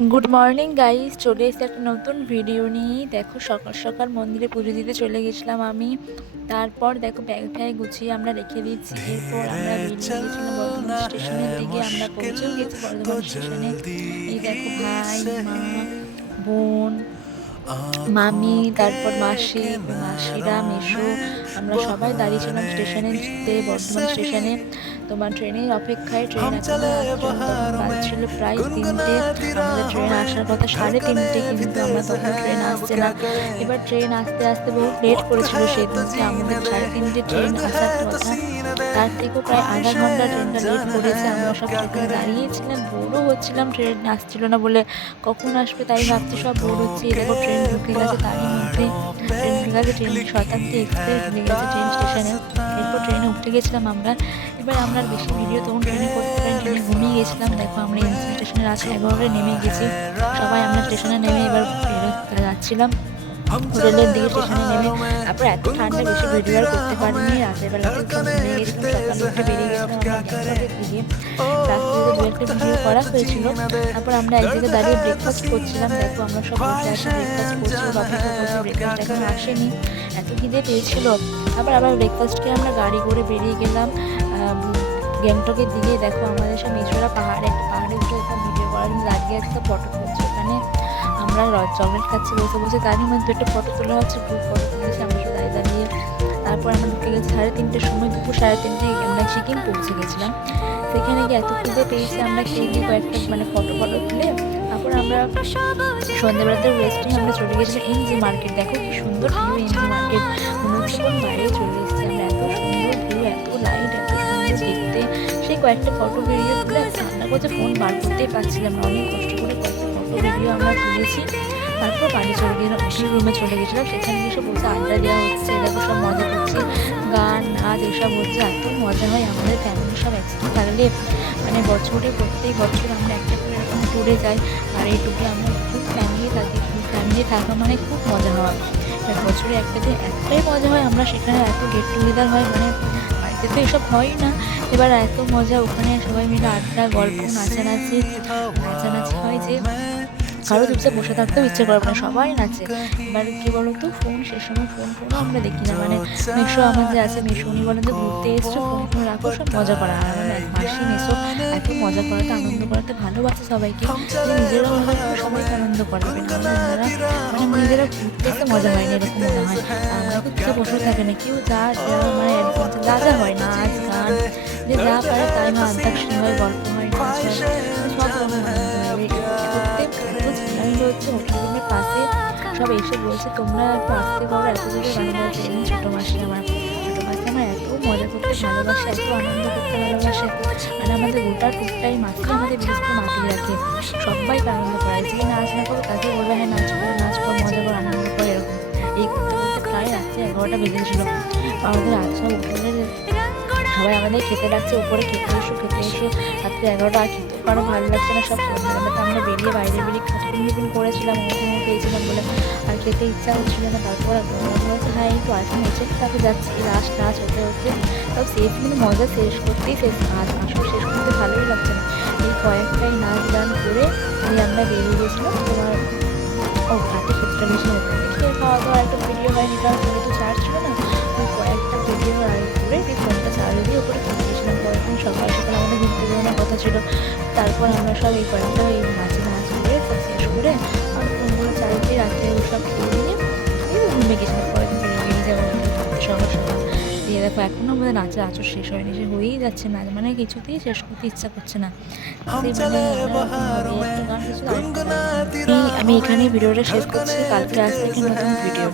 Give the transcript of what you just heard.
Good morning guys, চলে এসেছে একটা নতুন ভিডিও নিয়ে। দেখো সকাল সকাল মন্দিরে পুজো দিতে চলে গেছিলাম আমি। তারপর দেখো ব্যাগ ট্যাগ গুছিয়ে আমরা রেখে দিচ্ছি। এরপর আমরা বেরিয়ে গেছিলাম বর্ধমান স্টেশনের দিকে। আমরা পৌঁছেও গেছি বর্ধমান স্টেশনে। এই দেখো ভাই, মা, বোন, মামি, তারপর মাসি, মাসিরা, মেসো, আমরা সবাই দাঁড়িয়েছিলাম স্টেশনে, বর্ধমান স্টেশনে তোমার ট্রেনের অপেক্ষায়। ট্রেন এখনো আসছিল, তখন বাজছিল প্রায় 3টে। আমাদের ট্রেন আসার কথা 3:30, কিন্তু আমরা তখন ট্রেন আসছে না। এবার ট্রেন আসতে আসতে বহু লেট করেছিল সেই দিনকে। আমাদের 3:30 ট্রেন আসার কথা, তার থেকেও প্রায় আধা ঘন্টা ট্রেনটা লেট করেছে। আমরা সব সেখানে দাঁড়িয়েছিলাম, বোরও হচ্ছিলাম, ট্রেন আসছিল না বলে। কখন আসবে তাই ভাবছি, সব বোর হচ্ছে। দেখো ট্রেন ঢুকে গেছে, তারই মধ্যে ট্রেন ঢুকে গেছে, ট্রেন শতাব্দী এক্সপ্রেস ঢুকে গেছে ট্রেন স্টেশনে। এরপর ট্রেনে উঠে গেছিলাম আমরা। এবার আমরা আর বেশি ভিডিও তখন ট্রেনে করতে পারি, ট্রেনে ঘুমিয়ে গেছিলাম। দেখো আমরা এনসি স্টেশনে রাত 11টায় নেমে গেছি সবাই। আমরা স্টেশনে নেমে এবার যাচ্ছিলাম হোটেলের দিকে। স্টেশনে নেমে তারপর এত ঠান্ডা, বেশি ভিডিও আর করতে পারিনি। রাতের বেলাতে সব ঘুমিয়ে গেছিলাম, সকালে উঠে বেরিয়ে গেছিলাম আমরা গ্যাংটকের দিকে। রাস্তায় দু একটা ভিডিও করা হয়েছিল। তারপর আমরা এক জায়গায় দাঁড়িয়ে ব্রেকফাস্ট করছিলাম। দেখো আমরা সব বসে আসি, ব্রেকফাস্ট করছি, অপেক্ষা করছি। ব্রেকফাস্ট এখন আসেনি, এত খিদে পেয়েছিল। আবার ব্রেকফাস্ট খেয়ে আমরা গাড়ি করে বেরিয়ে গেলাম গ্যাংটকের দিকে। দেখো আমাদের সব মেসোরা একটা পাহাড়ে উঠে সব ভিডিও করার জন্য দাঁড়িয়ে আছে, সব ফটো তুলছে ওখানে। আমরা চকলেট খাচ্ছি বসে বসে, তারই মধ্যে একটা ফটো তোলা হচ্ছে, গ্রুপ ফটো তুলেছি আমরা সব দাঁড়িয়ে। তারপর আমরা ঢুকে গেছি 3:30-র সময়, দুপুর 3:30টায় আমরা সিকিম পৌঁছে গেছিলাম। সেখানে গিয়ে এত খিদে পেয়েছি, আমরা খেয়ে দিয়ে কয়েকটা ফটো তুলে তারপর আমরা সন্ধ্যেবেলাতে রেস্টিং আমরা চলে গেছিলাম এনজি মার্কেট। দেখো কি সুন্দর ভিউ এনজি মার্কেট, মনে হচ্ছে কোন বাইরে চলে এসেছি আমরা। এত সুন্দর ভিউ, এত লাইট, এত সুন্দর দেখতে। সেই কয়েকটা ফটো ভিডিও তুলে ঠান্ডা করছে, ফোন বার করতেই পারছিলাম না। অনেক কষ্ট করে কয়েকটা ফটো ভিডিও আমরা তুলেছি। তারপর বাড়ি চলে গেলাম, রুমে চলে গেছিলাম। সেখানে গিয়ে সব বসে আড্ডা দেওয়া হচ্ছে, এরকম সব মজা করছি, গান নাচ এসব হচ্ছে। এত মজা হয় আমাদের ফ্যামিলি সব একসাথে থাকলে। মানে বছরে প্রত্যেক বছর আমরা একটা করে এরকম ট্যুরে যাই। আর এই ট্যুরে আমরা খুব ফ্যামিলি থাকি, খুব ফ্যামিলি থাকা মানে খুব মজা হওয়া। বছরে একটা দিন একটাই মজা হয়, আমরা সেখানে এত গেট টুগেদার হয়, মানে বাড়িতে তো এসব হয় না। এবার এত মজা ওখানে, সবাই মিলে আড্ডা, গল্প, নাচানাচি হয় যে কারো চুপচাপ বসে থাকতেও ইচ্ছে করবে না, সবাই নাচে। এবার কী বলতো, সে সময় ফোনও আমরা দেখি না। মানে মেশো আমার যে আছে, মেশো উনি বলেন যে ঘুরতে এসছো, ফোন রাখো, সব মজা করা। আর আমার মাসি মেশো এত মজা করাতে, আনন্দ করাতে ভালোবাসে সবাইকে, যে নিজেরাও সবাইকে আনন্দ করাবে না। মানে নিজেরা ঘুরতে এসে মজা হয় না, এরকম মনে হয়। আমরা তো কেউ বসে থাকে না, কেউ মানে এরকম যা হয়, নাচ গান, যে যা পারে তাই হয়, আন্তাক্ষরী হয়, গল্প হয়, নাচ হয়, সব রকম আনন্দ হচ্ছে। হোটেল রুমের পাশে সব এসে বলছে তোমরা একটু আসতে পারো, এত দূরে বাড়ি আছে। এমনি ছোটো মাসি আমার এত মজা করতে ভালোবাসে, এত আনন্দ করতে ভালোবাসে। মানে আমাদের গোটা টুকটাই মাসি আমাদের বিশেষ করে মাতিয়ে রাখে, সবাইকে আনন্দ করায়। যে নাচ না করো তাকে বলবে হ্যাঁ নাচ করো, মজা করো, আনন্দ করো, এরকম। এই করতে করতে প্রায় রাত্রি 11টা বেজে গেছিলো। আমাদের আচ্ছা হোটেলের সবাই আমাদের খেতে ডাকছে, উপরে খেতে এসো। রাত্রি 11টা, আর খেতেও কারো ভালো লাগছে না। সব সন্ধ্যাবেলাতে আমরা বাইরে বেরিয়ে টিফিন করেছিলাম, ওখানে পেয়েছিলাম বলে আর খেতে ইচ্ছা হচ্ছিল না। তারপর বলছে হ্যাঁ এই তো আরেকটা হয়েছে, তাকে যাচ্ছি। লাস্ট নাচ হতে তাও শেষ কিন্তু মজা শেষ আসলে শেষ করতে ভালোই লাগছে না। এই কয়েকটাই নাচ গান করে আমরা বেরিয়ে গেছিলাম তোমার ঘাটে খেতে গেছিলাম। ওখানে খেয়ে খাওয়া দাওয়া একটা ভিডিও হয়নি, কারণ ফোনে তো চার্জ ছিল না। ওই কয়েকটা ভিডিও করে ফোনটা চার্জ দিয়ে ওপরে খেতে গেছিলাম। পরের দিন সকাল সকাল আমাদের ঘুরতে বেরোনোর কথা ছিল। তারপর আমরা সব এই কয়েকটা নাচ করে সব শেষ করে আর ফোনগুলো চার্জ দিয়ে রাত্রে সব খেয়ে দিয়ে ঘুমে গেছিলাম। পরের দিন বেরিয়ে যাবো সকাল সকাল দিয়ে। দেখো এখনও আমাদের নাচের আঁচড় শেষ হয়নি, যে হয়েই যাচ্ছে না, মানে কিছুতেই শেষ করতে ইচ্ছা করছে না। আমি এখানে ভিডিওটা শেষ করছি, কালকে আসবে একটা নতুন ভিডিও।